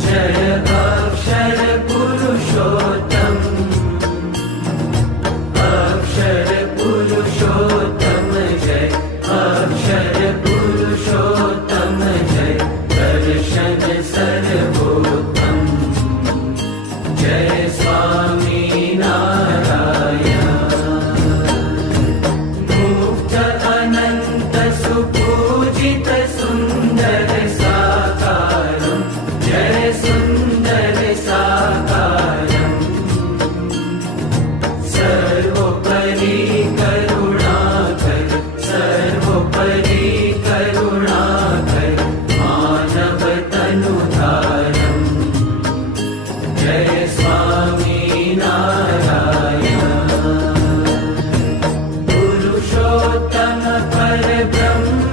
जय अक्षर पुरुषोत्तम। अक्षर पुरुषोत्तम जय अक्षर पुरुषोत्तम जय सर्वोत्तम। जय स्वामी नारायण। अनन्त सुपूजित Jai Swami.